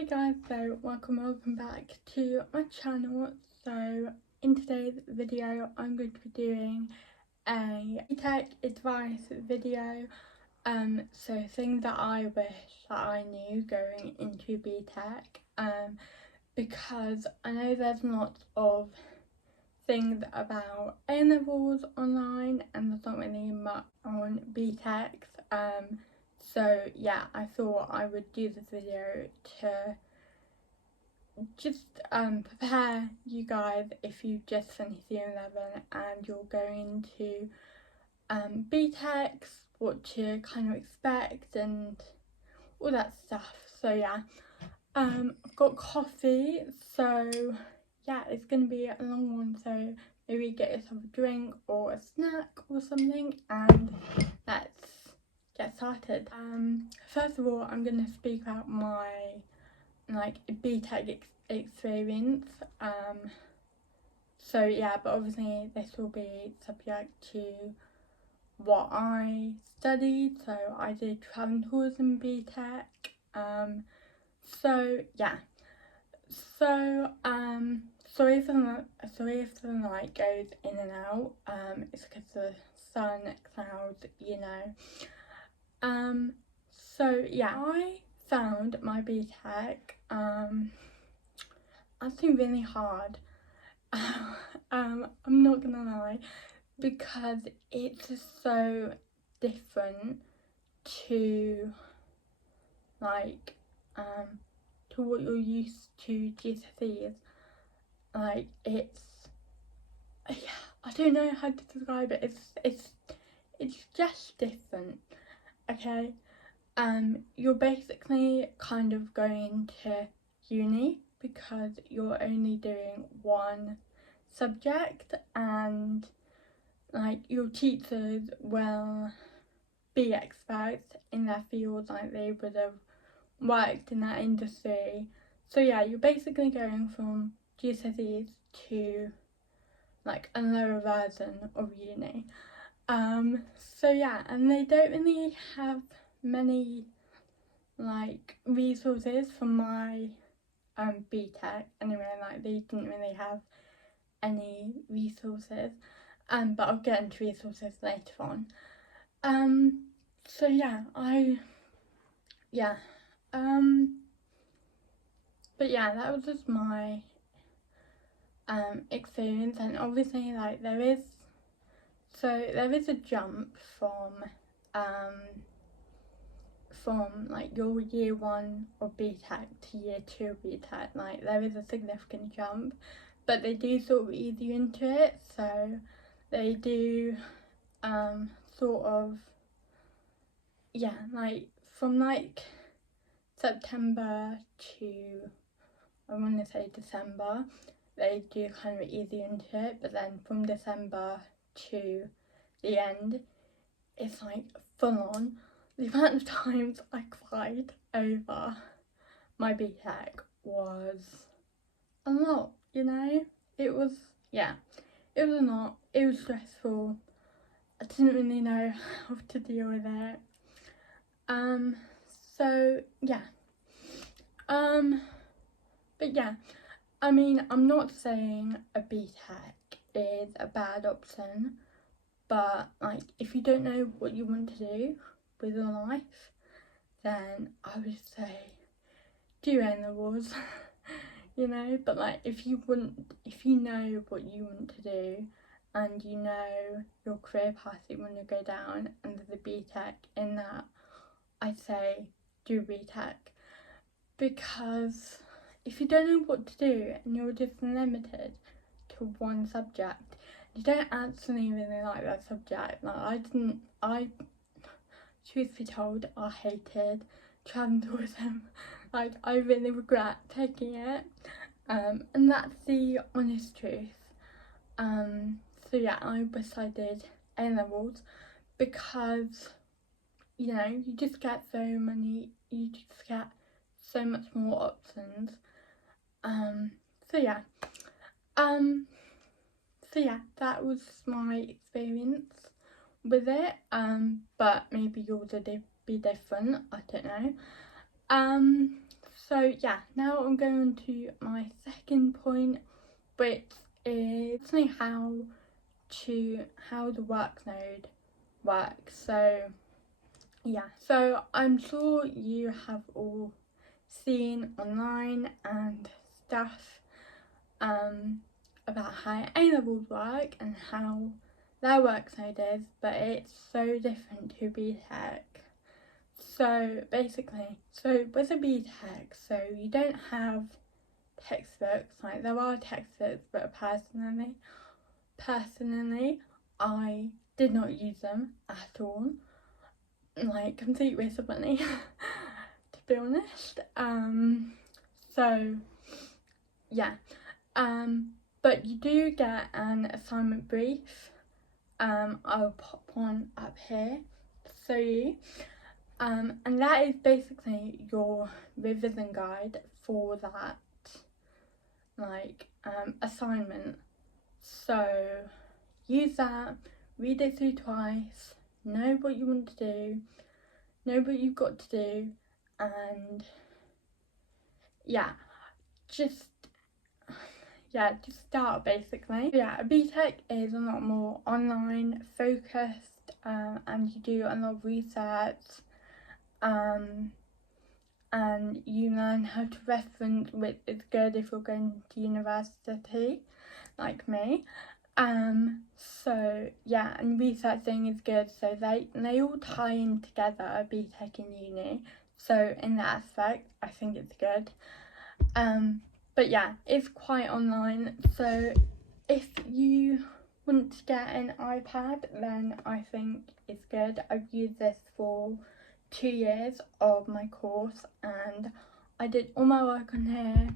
Hi guys, so welcome back to my channel. So in today's video I'm going to be doing a BTEC advice video, so things that I wish that I knew going into BTEC, because I know there's lots of things about A-levels online and there's not really much on BTECs, so yeah, I thought I would do this video to just prepare you guys if you just finished year 11 and you're going to BTECs, what to kind of expect and all that stuff. So yeah, I've got coffee, so yeah, it's going to be a long one, so maybe get yourself a drink or a snack or something and let's get started. First of all, I'm going to speak about my BTEC experience, so yeah, but obviously this will be subject to what I studied. So I did travel and tourism BTEC, so yeah, so sorry if the light goes in and out, it's because the sun, clouds, you know. So yeah, I found my BTEC actually really hard. I'm not gonna lie, because it's just so different to to what you're used to GCSEs. It's, yeah, I don't know how to describe it. It's just different. Okay, you're basically kind of going to uni because you're only doing one subject, and your teachers will be experts in their field, they would have worked in that industry. So yeah, you're basically going from GCSEs to a lower version of uni. So yeah, and they don't really have many resources for my BTEC anyway. They didn't really have any resources, but I'll get into resources later on. So yeah, but yeah, that was just my experience. And obviously there is a jump from your year 1 of BTEC to year 2 of BTEC. There is a significant jump, but they do sort of ease you into it. So they do sort of, yeah, from September to, I want to say, December, they do kind of ease you into it, but then from December to the end, it's full on. The amount of times I cried over my BTEC was a lot, you know? It was a lot. It was stressful. I didn't really know how to deal with it. So yeah. But yeah, I mean, I'm not saying a BTEC is a bad option, but if you don't know what you want to do with your life, then I would say do A-levels. You know, but if you know what you want to do and you know your career path that you want to go down and there's a BTEC in that, I'd say do BTEC, because if you don't know what to do and you're just limited to one subject, you don't actually really like that subject. Truth be told, I hated travel and tourism. I really regret taking it, and that's the honest truth. So yeah, I wish I did A-levels, because you know, you just get so much more options. So yeah, that was my experience with it, but maybe yours would be different, I don't know. So yeah, now I'm going to my second point, which is how the workload works. So yeah, so I'm sure you have all seen online and stuff about how A-levels work and how their workload is, but it's so different to BTEC. So basically, with a BTEC, so you don't have textbooks. Like, there are textbooks, but personally I did not use them at all. Like, complete waste of money to be honest. So yeah, but you do get an assignment brief. I'll pop one up here to show you. And that is basically your revision guide for that assignment. So use that, read it through twice, know what you want to do, know what you've got to do, and just start basically. Yeah, a BTEC is a lot more online focused, and you do a lot of research, and you learn how to reference, which is good if you're going to university like me. So yeah, and researching is good, so they all tie in together, a BTEC in uni. So in that aspect, I think it's good. But yeah, it's quite online, so if you want to get an iPad, then I think it's good. I've used this for 2 years of my course, and I did all my work on here.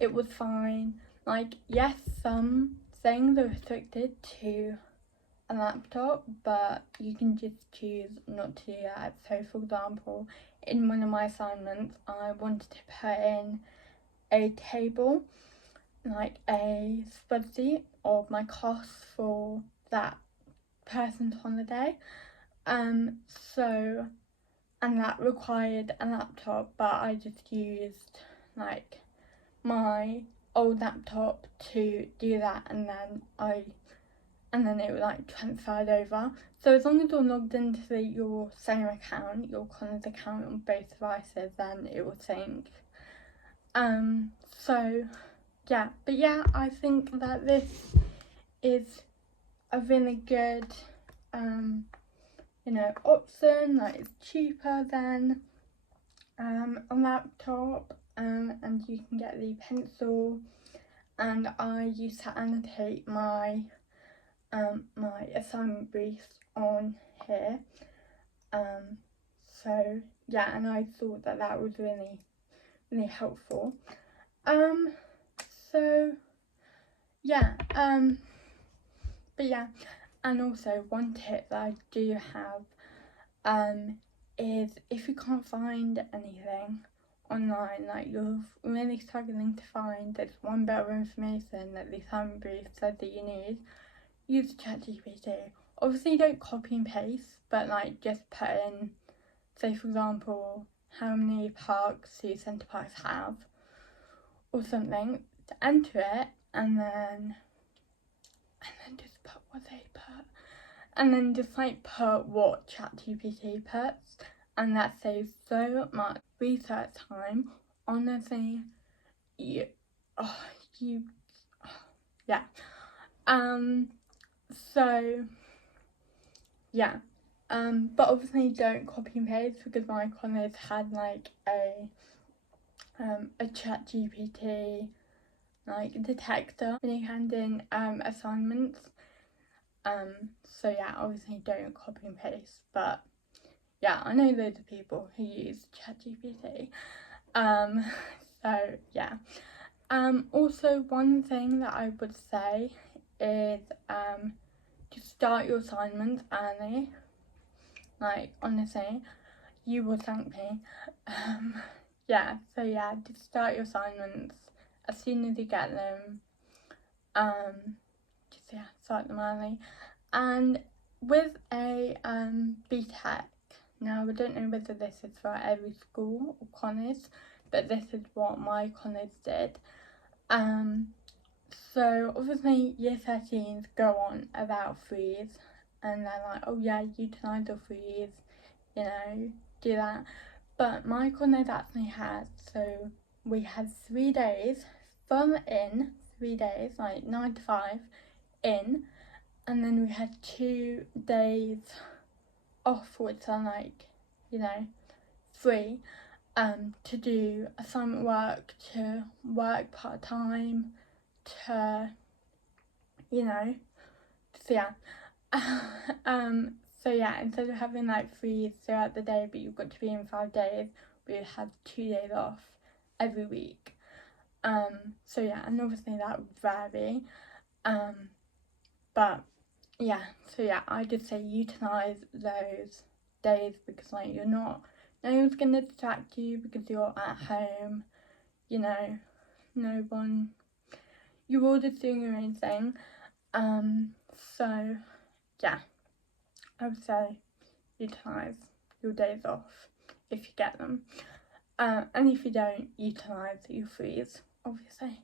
It was fine. Like, yes, some things are restricted to a laptop, but you can just choose not to do that. So for example, in one of my assignments, I wanted to put in a table, like a spreadsheet of my costs for that person's holiday. So, and that required a laptop, but I just used like my old laptop to do that, and then it was like transferred over. So as long as you're logged into your same account, your Connors account on both devices, then it will sync. So yeah, but yeah, I think that this is a really good option. Like, it's cheaper than a laptop, and you can get the pencil, and I used to annotate my my assignment briefs on here. So yeah, and I thought that was really helpful. So yeah, but yeah, and also one tip that I do have is, if you can't find anything online, like you're really struggling to find this one bit of information that the assignment brief said that you need, use ChatGPT. Obviously don't copy and paste, but like just put in, say for example, how many parks do Centre Parks have, or something, to enter it, and then just put what they put, and then just like put what ChatGPT puts, and that saves so much research time. Honestly, yeah. So yeah, but obviously don't copy and paste, because my college had like a ChatGPT like detector when you hand in assignments. So yeah, obviously don't copy and paste, but yeah, I know loads of people who use ChatGPT. So yeah. Also, one thing that I would say is to start your assignments early. Like, honestly, you will thank me. Yeah, so yeah, just start your assignments as soon as you get them. Start them early. And with a BTEC, now I don't know whether this is for every school or college, but this is what my college did. So obviously year 13s go on about freeze, and they're like, oh yeah, utilise your freeze, you know, do that. But my college actually had, so we had 3 days full in, 3 days, like 9 to 5 in, and then we had 2 days off, which are like, you know, free, to do assignment work, to work part-time, to, you know, so yeah. So yeah, instead of having like 3 throughout the day, but you've got to be in 5 days, we would have 2 days off every week. So yeah, and obviously that would vary. But yeah, so yeah, I just say utilise those days, because like no one's gonna distract you because you're at home, you know, no one, you're all just doing your own thing. So yeah, I would say utilise your days off if you get them, and if you don't, utilise your freeze, obviously.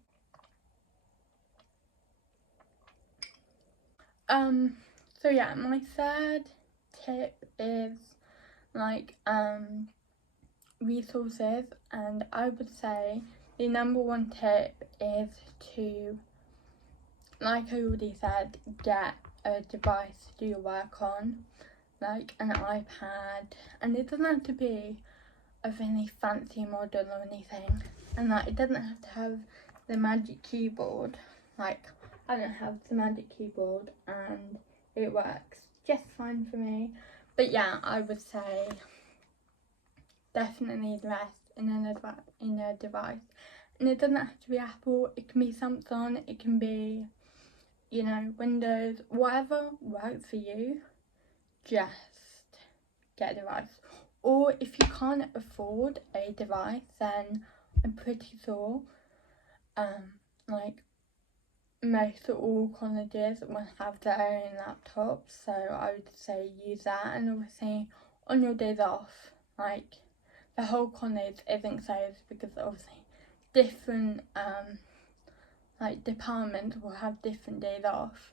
So yeah, my third tip is like resources, and I would say the number one tip is to, like I already said, get a device to do your work on, like an iPad, and it doesn't have to be a really fancy model or anything, and like it doesn't have to have the magic keyboard. Like I don't have the magic keyboard and it works just fine for me. But yeah, I would say definitely invest in a device, and it doesn't have to be Apple, it can be Samsung, it can be, you know, Windows, whatever works for you. Just get a device. Or if you can't afford a device, then I'm pretty sure like most or all colleges will have their own laptops, so I would say use that. And obviously on your days off, like the whole college isn't closed, because obviously different like departments will have different days off,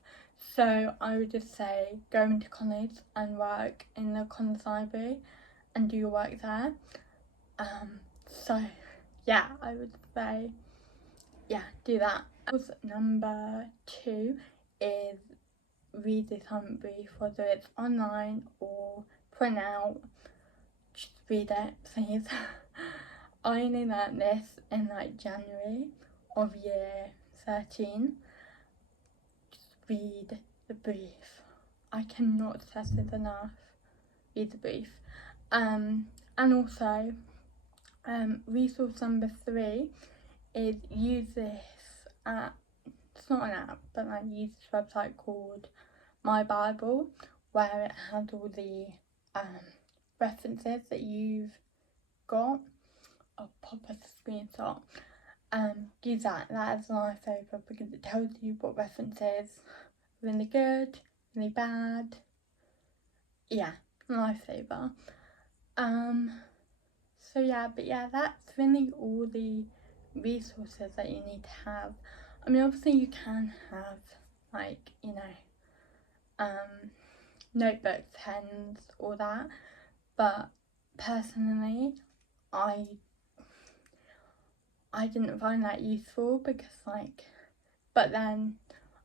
so I would just say go into college and work in the college library and do your work there. So yeah, I would say yeah, do that. Number 2 is read the assignment brief, whether it's online or print out, just read it, please. I only learned this in like January of year 13. Just read the brief. I cannot stress it enough. Read the brief. And also, resource number 3 is use this app. It's not an app, but like use this website called My Bible, where it has all the references that you've got. I'll pop a screenshot. Use that as a lifesaver, because it tells you what references are really good, really bad. Yeah, lifesaver. So yeah, but yeah, that's really all the resources that you need to have. I mean, obviously you can have like, you know, notebooks, pens, all that, but personally I didn't find that useful, because like, but then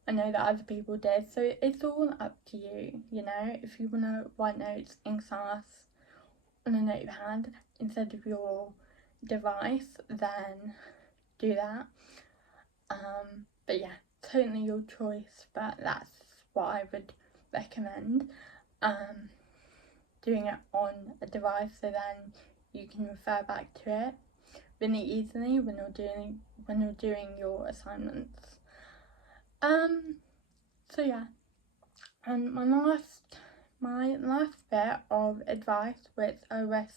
I know that other people did, so it's all up to you, you know. If you want to write notes in class on a notepad instead of your device, then do that. But yeah, totally your choice, but that's what I would recommend. Doing it on a device, so then you can refer back to it really easily when you're doing your assignments. So yeah, and my last bit of advice, which I wish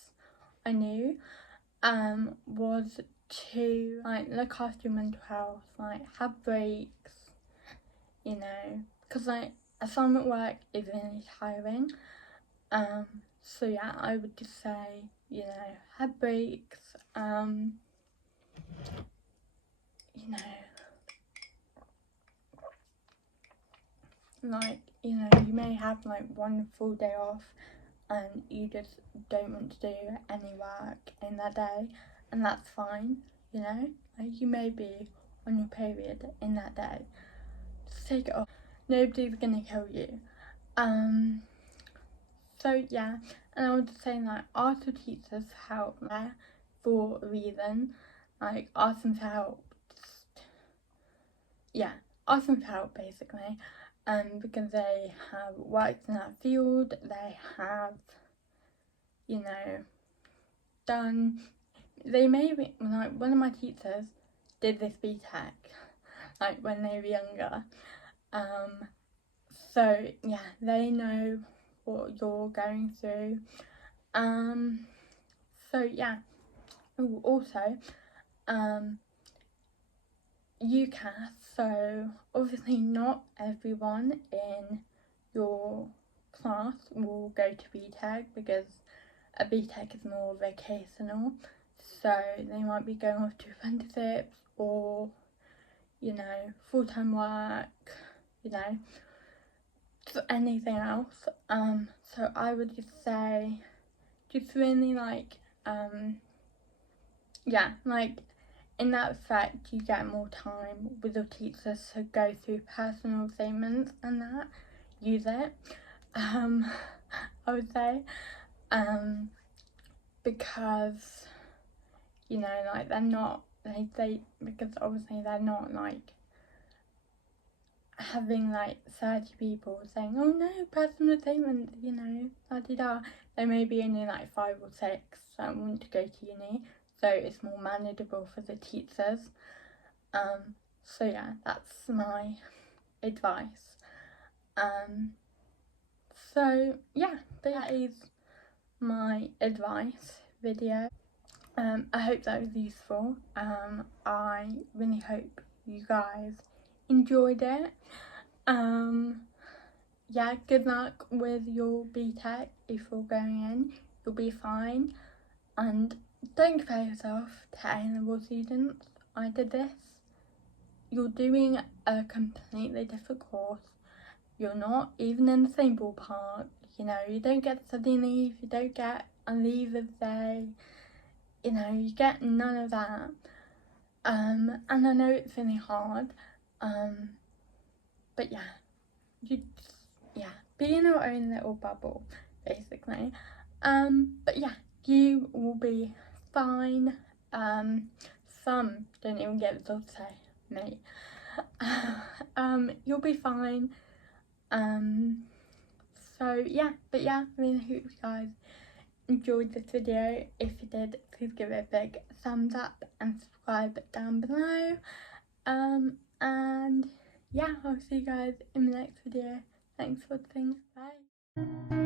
I knew, was to like look after your mental health, like have breaks, you know, because like assignment work is really tiring. So yeah, I would just say, you know, have breaks, you know, like, you know, you may have like one full day off and you just don't want to do any work in that day, and that's fine, you know, like you may be on your period in that day, just take it off. Nobody's gonna kill you. So yeah, and I was just saying, like, ask your teachers for help there for a reason. Like, ask them for help. Ask them for help basically. Because they have worked in that field, they have, you know, they may be, like, one of my teachers did this BTEC, like, when they were younger. So yeah, they know what you're going through. So yeah. Ooh, also, UCAS, so obviously not everyone in your class will go to BTEC, because a BTEC is more vocational, so they might be going off to apprenticeships or, you know, full-time work, you know, just anything else. So I would just say, just really like, yeah, like, in that effect, you get more time with your teachers to go through personal statements and that. Use it, I would say, because, you know, like, they're not, because obviously they're not, like, having, like, 30 people saying, oh no, personal statements, you know, da-di-da. There may be only, like, 5 or 6 that want to go to uni, so it's more manageable for the teachers. So yeah, that's my advice. So yeah, that is my advice video. I hope that was useful. I really hope you guys enjoyed it. Yeah, good luck with your BTEC. If you're going in, you'll be fine. And don't compare yourself to A-level students. I did this. You're doing a completely different course. You're not even in the same ballpark. You know, you don't get study leave, you don't get a leave of day, you know, you get none of that. And I know it's really hard, but yeah, be in your own little bubble, basically. But yeah, you will be fine. Some don't even get the to say, me. You'll be fine. So yeah, but yeah, I really hope you guys enjoyed this video. If you did, please give it a big thumbs up and subscribe down below. And yeah, I'll see you guys in the next video. Thanks for watching. Bye.